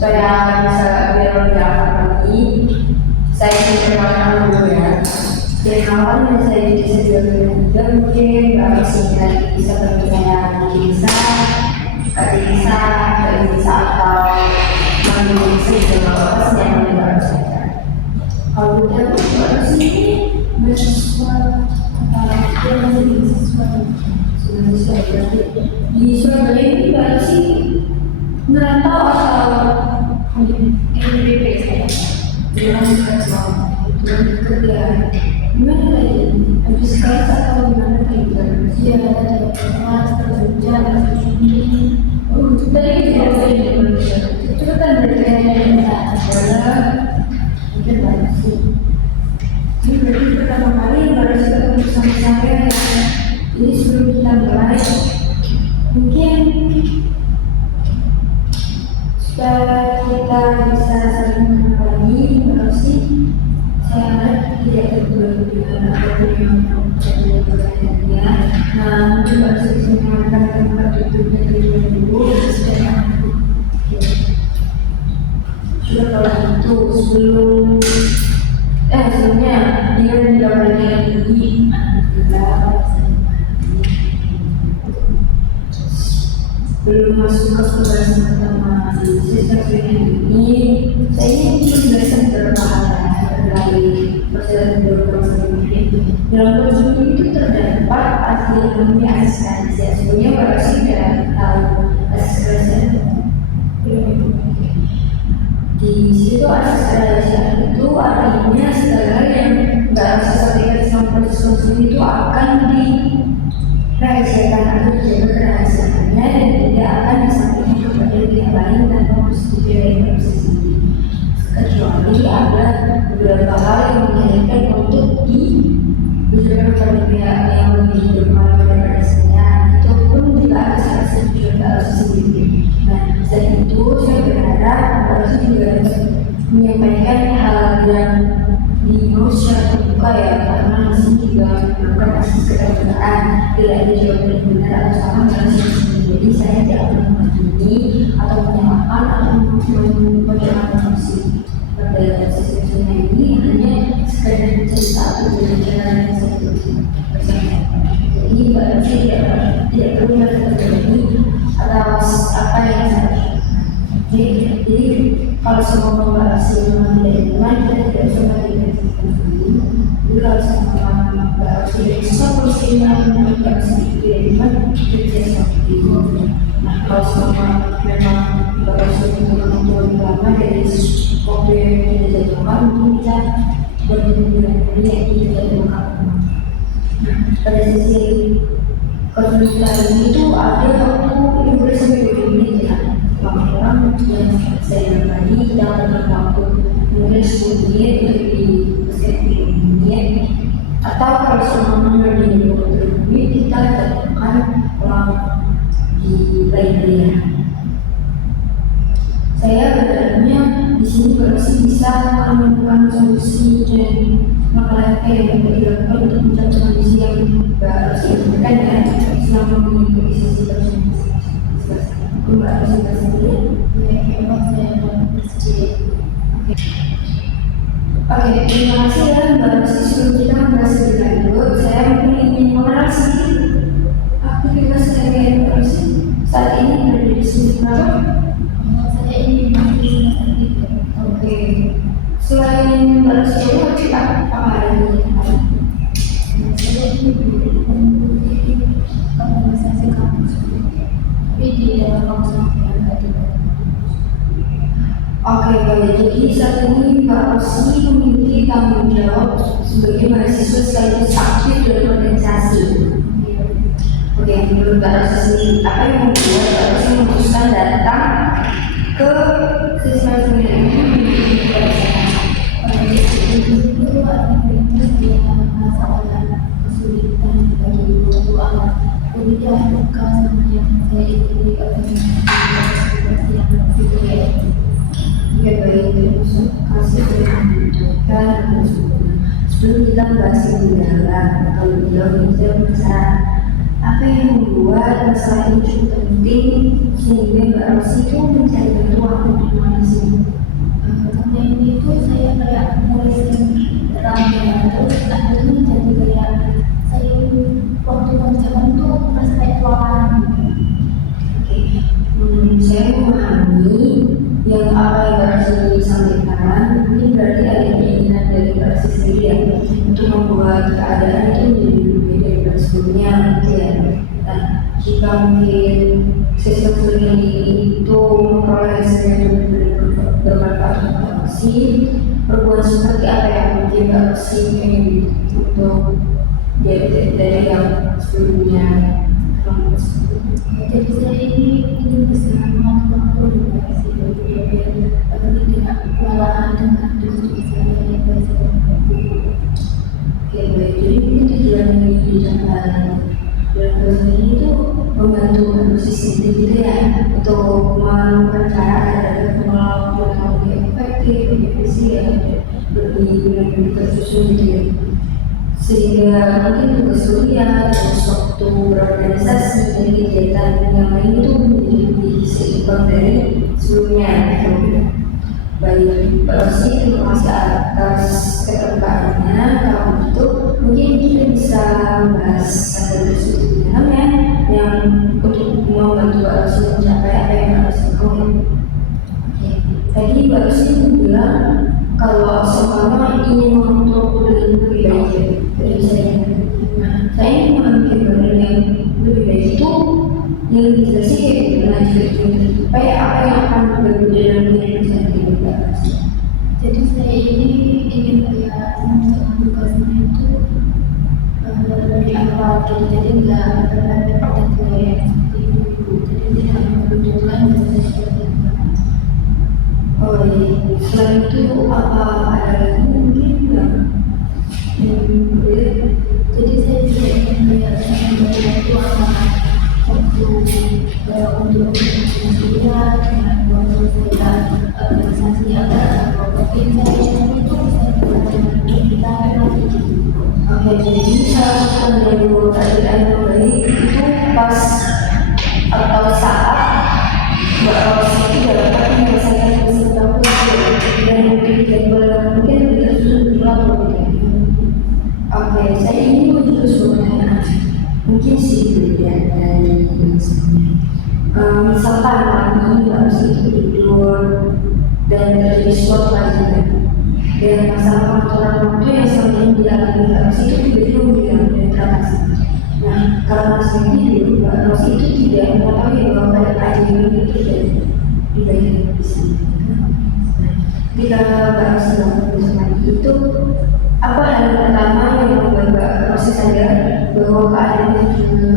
supaya bisa biar lebih aman lagi. Saya ingin perkenalkan dulu ya. Dari awal yang saya disediakan juga mungkin Mbak Sinta bisa bertanya bisa, Kak bisa, Kak bisa atau Mami bisa juga apa yang Mbak saja. Kalau udah Mbak sini mahasiswa dia masih mahasiswa berarti di Surabaya ini Mbak sih merantau atau NPP saya bilang kerja kerja gimana lagi habis kelas atau gimana lagi ya ada kelas kerja dari itu itu kan berkaitan dengan mungkin banyak sih ini berarti pertama kali baru ketemu sama saya ya. Jadi sebelum kita mulai mungkin supaya kita bisa saling mengenal lagi berarti saya harap tidak berlebihan atau yang jadi pertanyaannya. Nah, mungkin harus disesuaikan tempat duduknya dulu supaya sudah kalau itu sebelumnya dia tidak boleh ini belum masuk ke kelas pertama sistem ini saya ingin menjelaskan beberapa hal dari proses berproses ini. Dalam proses itu terdapat asli namanya asistensi. Sebenarnya pasti tidak tahu asistensi. Di situ asistensi itu artinya segala yang nggak bisa terkait sama proses itu akan dirahasiakan atau dijaga kerahasiaannya dan tidak akan disampaikan kepada pihak lain tanpa persetujuan dari proses ini. Kecuali ada beberapa hal yang menjadikan untuk dibicarakan kepada pihak yang lebih berpengaruh pada proses-nya, itu pun juga ada persetujuan harus sendiri. Nah, selain itu saya berharap harus juga menyampaikan hal yang diurus secara terbuka ya, karena masih juga memerlukan akses keterbukaan, tidak ada jawaban yang benar atau salah harus sendiri. Jadi saya tidak akan menghakimi atau menyalahkan atau memperjuangkan fungsi. Pada sesi-sesinya ini hanya sekadar cerita atau berbicara yang saya tuliskan bersama. Jadi berarti tidak perlu terjadi atas apa yang saya. Jadi kalau semua membahas yang tidak iman kita tidak bisa menjadikan sendiri. Jadi kalau semua membahas tidak bisa posisinya tidak sedikit tidak iman tidak seperti itu. Nah kalau semua memang bahas yang lama dari kopi yang dijatuhkan mungkin kita berhubungan dengan yang tidak lengkap. Pada sisi komunikasi itu ada waktu yang bersama ini ya. Orang yang saya tadi dalam waktu mungkin 10 menit untuk di menit atau kalau semua di 20 menit kita temukan orang di lainnya. Saya berharapnya di sini berarti bisa menemukan solusi dan masalah yang dilakukan untuk mencapai kondisi yang baru dan selama mengikuti sisi tersebut. Mbak harus sendiri, ya memang saya bersedia. Oke, terima kasih ya Mbak. Sebelum kita membahas lebih lanjut, saya ingin mengenal sedikit aktivitas saya terus saat ini berada di sini berapa? Saya ini masih semester 3. Oke. Selain Mbak Sejauh, apa lagi? Saya ini organisasi kampus. Di dalam kampus yang tadi. Oke, baik. Jadi saat ini Mbak Rosi memiliki tanggung jawab sebagai mahasiswa sekaligus aktif dalam organisasi. Oke, menurut Mbak Rosi, apa yang membuat Mbak Rosi memutuskan datang ke siswa seminar ini? Itu ada masalah kesulitan bagi ibu anak. Kemudian buka sama yang saya ikuti organisasi yang berbeda. Ya baik, terima kasih sudah menunjukkan sebelum kita bahas lebih dalam kalau beliau bisa masalah apa yang membuat masalah ini cukup penting sehingga Mbak Rosi itu mencari bantuan untuk mengisi untuk membuat keadaan itu menjadi lebih baik daripada sebelumnya gitu ya. Nah, jika mungkin sistem screening itu memperoleh hasil yang bermanfaat untuk aksi, perbuatan seperti apa yang mungkin aksi ini untuk dari yang sebelumnya. Jadi saya ini bisa melakukan komunikasi biar tidak kewalahan dengan tugas saya yang bersifat. Oke, baik. Jadi itu tujuan yang dicapai dalam proses ini itu membantu sistem gitu ya untuk menemukan cara agar pengelolaan yang lebih efektif, lebih efisien, lebih tersusun gitu ya. Sehingga mungkin tugas kuliah, terus waktu berorganisasi dan kegiatan yang lain itu menjadi lebih seimbang dari sebelumnya. Baik, sih terima kasih atas keterbukaannya. Kalau gitu mungkin kita bisa bahas ada sudut ya yang untuk membantu Mbak Rosi mencapai apa yang Mbak Rosi mau. Oke, tadi Mbak Rosi bilang kalau semuanya ingin untuk lebih baik dari saya. Nah, saya ingin mengambil bagian yang lebih baik itu yang lebih jelas sih kayak gimana juga supaya apa yang akan berbeda dalam diri saya juga. Jadi saya ini ingin melihat tugasnya itu lebih awal gitu, jadi nggak berada pada gaya seperti itu, jadi tidak membutuhkan bahasa seperti itu. Oh iya, selain itu apa ada lagi mungkin nggak? Jadi saya juga ingin melihat itu apa waktu untuk kuliah dengan menyelesaikan organisasi agar mungkin saya itu bisa belajar kita lagi. Oke, jadi salah satu dari keadaan yang baik itu pas atau saat Mbak Rosi itu dapat menyelesaikan peserta dan mungkin jadwal yang mungkin lebih tersusun berulang begitu. Oke, saya ini juga sebenarnya mungkin sih berbeda dari yang sebelumnya. Misalkan malam ini Mbak Rosi itu tidur dan terjadi suatu kajian dan masalah pengaturan waktu yang selama ini dilakukan Mbak Rosi itu tiba-tiba menghilang dan teratasi. Nah, karena saya tidur, Mbak Rosi itu tidak mengetahui bahwa pada kajian itu terjadi di bagian di sini. Ketika Mbak Rosi bangun bersama itu, apa hal pertama yang membuat Mbak Rosi sadar bahwa keadaan itu juga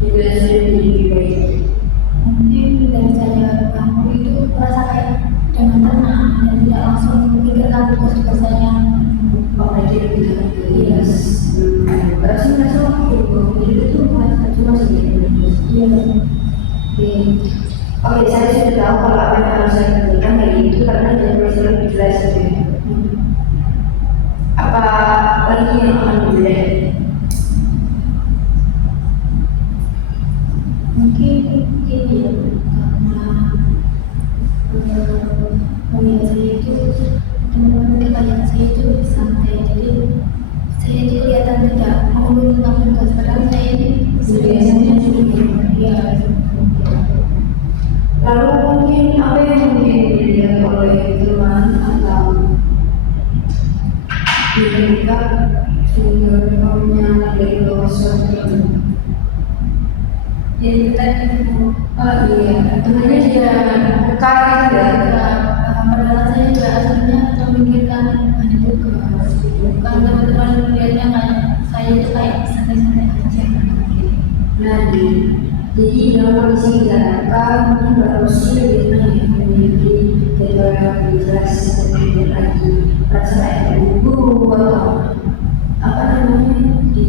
sudah menjadi lebih baik? Mungkin dari saya bangun itu merasa kayak dengan tenang dan tidak langsung memikirkan tugas-tugas saya yang Berarti lebih jelas. Mbak Rosi merasa waktu bangun itu merasa cuma sendiri. iya. Oke, saya sudah tahu kalau apa yang harus saya kerjakan dari itu karena jadwal saya lebih jelas gitu. Apa lagi yang akan berbeda? Mungkin ini ya karena melihat saya itu teman-teman kebanyakan saya itu lebih santai, jadi saya itu kelihatan tidak mengurus tentang tugas, padahal saya ini biasanya juga ya. Lalu mungkin apa yang mungkin dilihat oleh teman atau mereka sehingga punya dari bawah suatu Ya itu tadi iya, temannya dia terkait ya. padahal saya juga aslinya memikirkan hanya tugas, bukan teman-teman melihatnya kayak saya itu kayak santai-santai aja. Nah, jadi dalam kondisi dijalankan mungkin Mbak Rosi lebih tenang ya, memiliki jadwal yang lebih jelas dan tidak lagi merasa kayak terburu-buru atau apa namanya di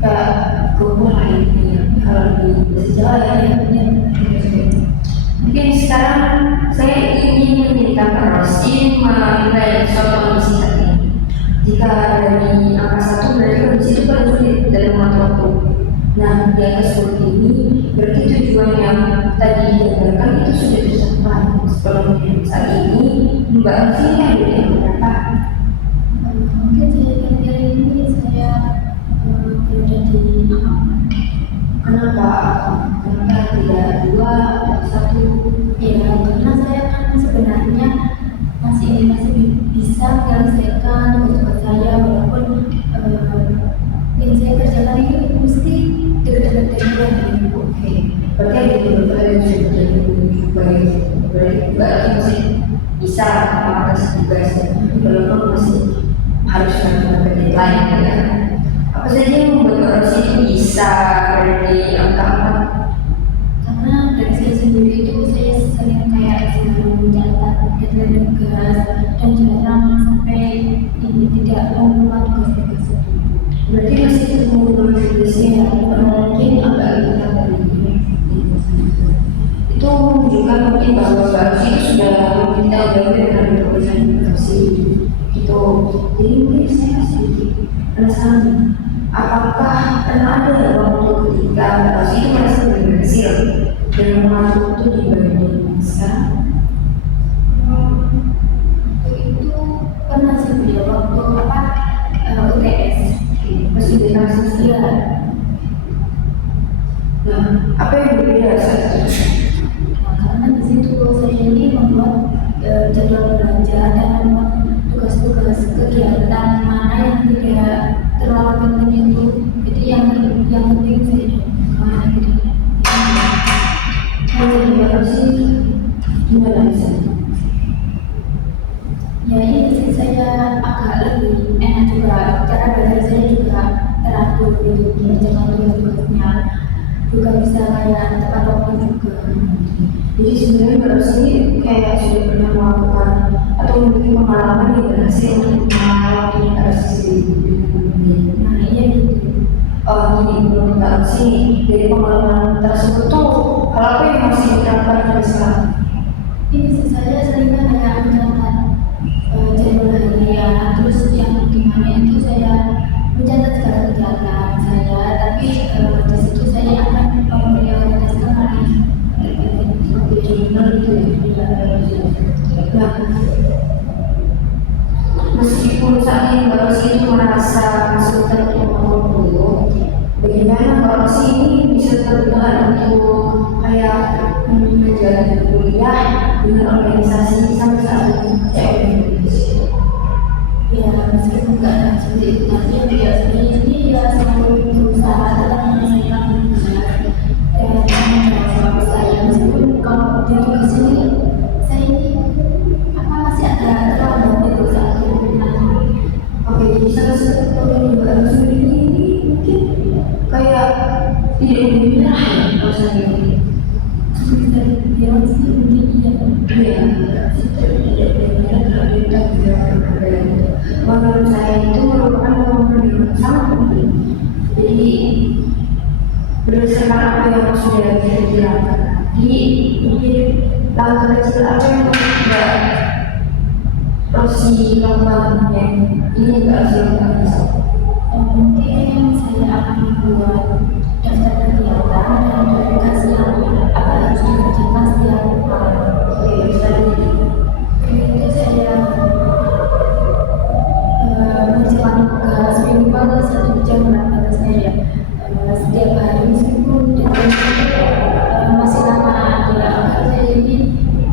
kayak berubah lainnya kalau di bahasa Jawa ya. Mungkin sekarang saya ingin meminta Mbak Rosi menilai suatu kondisi tadi. Jika dari angka 1 berarti kondisi itu paling sulit dalam mengatur waktu. Nah, di atas seperti ini berarti tujuan yang tadi digambarkan itu sudah dicapai. Sebelumnya saat ini Mbak Rosi ada yang berapa? Mungkin saya kira ini saya berada di Kenapa? Kenapa tidak 2 atau 1? ya, karena saya kan sebenarnya masih bisa menyelesaikan tugas saya Mbak masih bisa melakukan tugas walaupun masih harus melakukan deadline ya. Apa saja yang membuat Mbak Rosi itu bisa berada di angka 4? Karena dari saya sendiri itu saya sering kayak selalu mencatat deadline tugas dan jarang sampai ini tidak membuat tugas-tugas itu. Berarti masih ketemu tugasnya mungkin agak lebih dari ini. Itu menunjukkan mungkin bahwa Mbak Rosi itu sudah kita jauh dengan perusahaan Rosi itu. Jadi mungkin saya masih penasaran apakah pernah ada waktu ketika Mbak Rosi itu merasa berhasil dan mengatur itu di bagian sekarang? Waktu itu pernah sih ya waktu UTS Masih berhasil ya. Nah, apa yang berbeda saat itu? Karena di situ saya ini membuat jadwal belajar dan membuat tugas-tugas kegiatan mana yang tidak terlalu penting itu. Jadi yang penting saya mana gitu. Kalau Mbak Rosi gimana bisa? Ya ini sih saya agak lebih enak juga, cara belajar saya juga teratur gitu, mengerjakan tugas-tugasnya juga bisa kayak tepat waktu juga. Jadi sebenarnya Mbak Rosi kayak sudah pernah melakukan atau memiliki pengalaman yang berhasil untuk mengawal Mbak Rosi sendiri. Nah iya gitu. Ini menurut Mbak Rosi dari pengalaman tersebut tuh hal apa yang masih diterapkan sampai sekarang? Ini sih saya seringnya kayak mencatat jadwal harian, terus yang dimana itu saya mencatat segala kegiatan saya, tapi di situ saya akan memprioritaskan mana Benar itu ya. Nah, meskipun saat ini Mbak Rosi itu merasa kesulitan untuk mengatur dulu, bagaimana Mbak Rosi ini bisa tertahan untuk kayak menjalani kuliah dengan organisasi sampai saat ini? ya meskipun nggak seperti itu tapi yang biasanya ini ya selalu berusaha dalam menyelesaikan tugas dan menjawab saya meskipun kalau di tugas ini saya ini masih ada terlambat itu saat itu. Oke, jadi salah satu problem Mbak Rosi ini mungkin kayak tidak menyerah ya rasanya. Bisa dibilang sih mungkin iya. Iya, tidak menyerah kalau kita tidak berbeda. Menurut saya itu merupakan momen yang sangat penting. Jadi berdasarkan apa yang sudah kita jelaskan, jadi mungkin langkah kecil apa yang Mbak Rosi lakukan yang ini Mbak Rosi lakukan? Mungkin saya akan membuat daftar kegiatan dan tugas yang harus dikerjakan setiap hari. Oke, misalnya Itu saya mengerjakan tugas minimal 1 jam pada saya setiap hari meskipun masih lama ya agar saya ini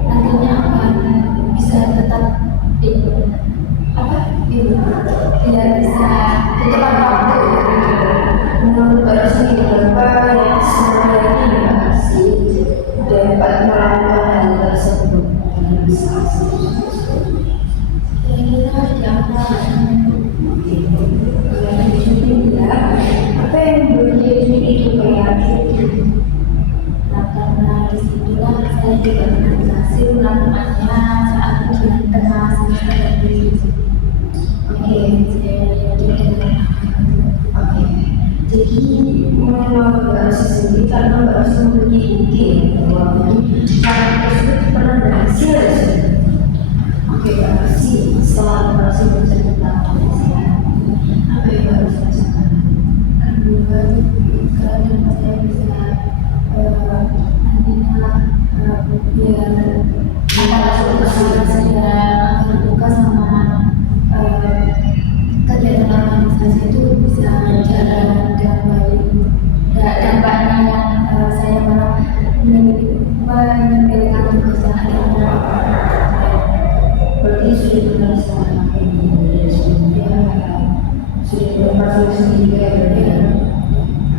nantinya akan bisa tetap biar bisa tetap waktu. menurut Mbak Rosi berapa yang sebenarnya Mbak Rosi dapat melakukan hal tersebut? Kira-kira di angka Apa yang membuat dia itu kayak karena disitulah saya juga berhasil melakukannya saat ujian tengah semester ini. Oke, Saya jadi oke. Jadi mengenal Mbak Rosi sendiri karena Mbak Rosi memiliki bukti bahwa cara tersebut pernah berhasil ya sudah. Oke, Mbak Rosi setelah Mbak Rosi bercerita apa yang Mbak Rosi rasakan? kedua juga dan saya bisa nantinya biar saya terbuka sama kegiatan organisasi itu bisa jalan dengan baik. Dampaknya yang saya malah menyampaikan tugas yang ada. Berarti sudah pernah sama ini sebelumnya sudah berpasang sendiri ya berarti ya.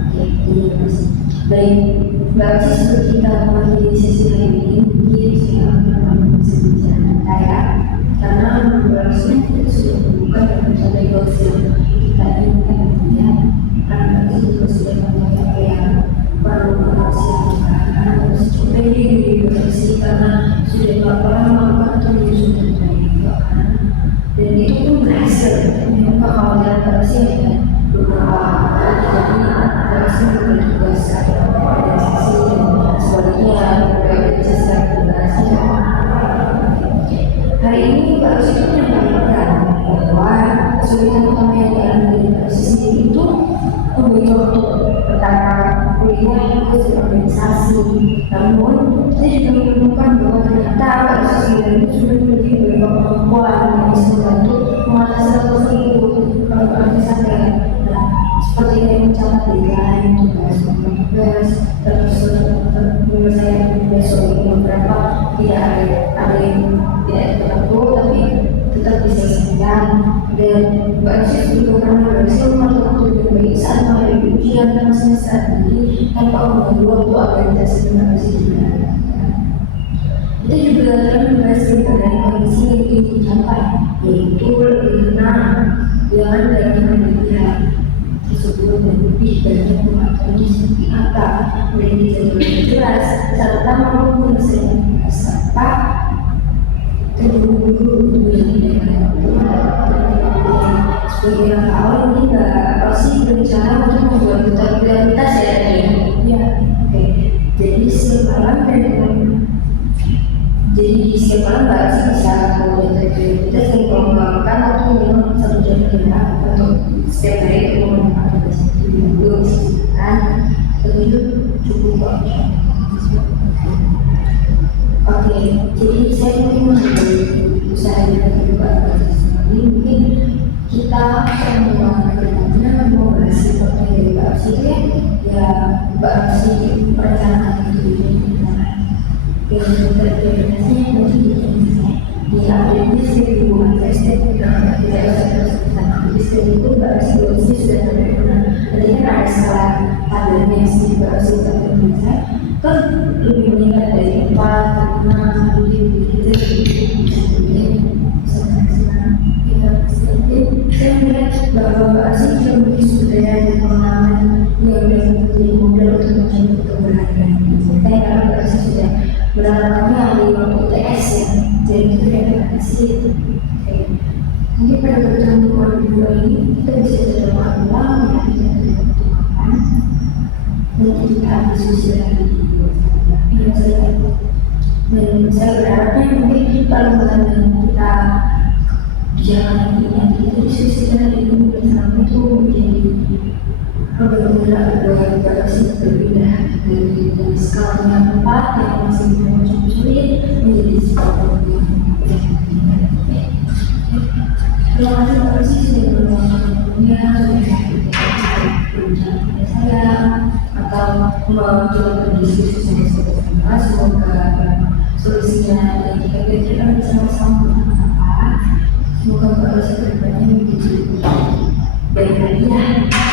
Oke, terima kasih. Baik, Mbak Rosi sebelum kita mengakhiri sesi hari ini mungkin saya akan sudah nggak pernah melakukan atau menyusun juga kan, dan itu pun berhasil. Memang kekhawatiran Persi ada beberapa hal jadi Persi bertugas ada organisasi dan sebaliknya organisasi organisasi. Hari ini Persi itu menyampaikan bahwa kesulitan utama yang dialami dari Persi sendiri itu memberi waktu pertama kuliah itu organisasi. Namun saya juga menemukan bahwa ternyata Persi itu sudah memiliki beberapa kemampuan yang bisa membantu mengatasi hal itu kalau Persi sampai seperti yang mencatat deadline, tugas, terus menyelesaikan besok ini beberapa tidak ada yang tidak tertentu tapi tetap diselesaikan. Dan Persi juga pernah berhasil mengatur waktu dengan baik saat menghadapi ujian dan semester ini tanpa mengganggu waktu organisasi dengan Persi juga. Kita juga akan membahas mengenai kondisi yang ingin dicapai, yaitu lebih tenang, jangan dalam berlebihan. Sebelum dan lebih banyak pengetahuan seperti apa, memiliki jadwal yang jelas, serta mampu menyelesaikan tugas serta terburu-buru untuk yang tidak sebagai langkah awal ini Persi berencana untuk membuat daftar prioritas ya tadi. Ya, oke. Jadi setiap malam Persi bisa membuat daftar prioritas yang melakukan waktu minimal 1 jam kerja untuk setiap hari itu menggunakan dulu kan begitu cukup kok. Oke, jadi saya mungkin mengambil usaha yang juga ini mungkin kita akan mengenai membahas seperti dari Persi ya Persi perencanaan itu yang terdefinisinya mungkin di akhirnya saya hubungan testing dengan tidak bisa itu Persi sudah terdefinisikan. Jadi kan ada skala tabelnya sih Persi terdefinisikan kan lebih meningkat dari 4, 6, 7, saya melihat bahwa Persi juga memiliki sumber daya dan pengalaman yang dapat menjadi modal untuk mencapai keberhasilan. Saya karena Persi sudah berlama-lama di waktu UTS ya, jadi itu referensi. Mungkin pada pertemuan kedua ini kita bisa terjemah ulang ya, kita terjemahkan dan kita diskusi lagi. Dan saya berharapnya mungkin kalau mengenai kita jangan ini kita diskusikan lagi bersama itu menjadi berbeda Persi berbeda dari skalanya 4 yang masih cukup sulit menjadi skala yang terima kasih Persi sudah meluangkannya sudah saya atau mencoba berdiskusi bersama. Semoga solusinya yang kita pikirkan bersama-sama bermanfaat. Semoga Persi kedepannya menjadi baik lagi ya.